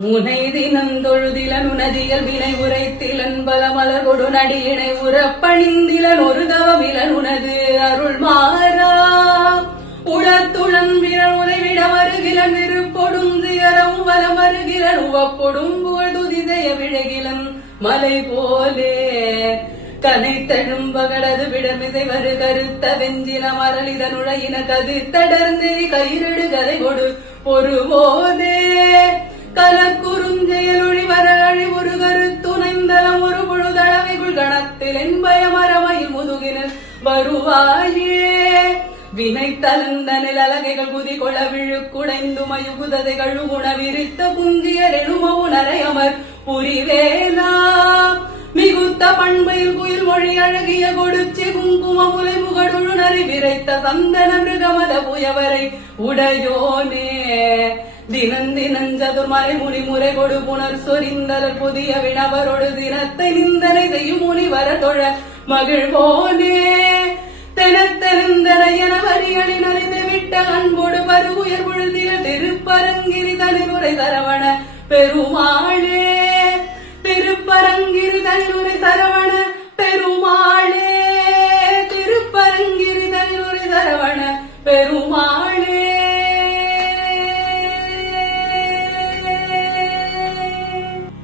முனை தினம் தொழுதிலன் உனதியல் வினை உரைத்திலன் பல மலர் கொடு நடியினை உறப்பணிந்திலன் ஒரு தவமிலன் உனது அருள் மாறா உளத்துளன் விரல் உதைவிட வருகிலன் விருப்பொடும் தியரம் வலம் வருகிலன் உவப்பொடும் புகழ்துதி செய்ய விழகிலன் மலை போலே கனைத்தழும் பகடது விடமிசை வரு கருத்த வெஞ்சின மரளித நுழையின கதிர்த்தடர்ந்தெறி கயிறடு கதை கொடு பொறுவோதே கலக்குறுஞ்செயலொழி வரழி ஒரு கருத்துணைந்தலம் ஒரு பொழுதளவைகுள் கணத்தில் என்பய மரமையில் முதுகினில் வருவாயே வினை தலந்தனில் அலகைகள் குதி கொள விழுக்குடைந்து மயுகுததை கழுகுண விரித்த குந்தியர் எழுமவுணரை அமர் புரிவேலா மிகுத்த பண்பையில் குயில் மொழி அழகிய கொடுச்சி குங்கும முலை முகடுழுநறி விரைத்த சந்தன மிருகமத புயவரை உடையோனே தினந்தினஞ்சதுர்மறை முனிமுறை கொடு புனர் சொரிந்தலர் புதிய வினவரோடு தினத்தை நிந்தனை செய்யும் முனிவர தொழ மகிழ்வோனே தெனத்தெருந்தன என வரிகளின் அறிந்து விட்ட அன்போடு பருவுயர் பொழுதிய திருப்பரங்கிரி தனிமுறை சரவண பெருமாளே திருப்பரங்கிரி தனிமுறை சரவண பெருமாளே திருப்பரங்கிரி தனிமுறை சரவண பெருமாளே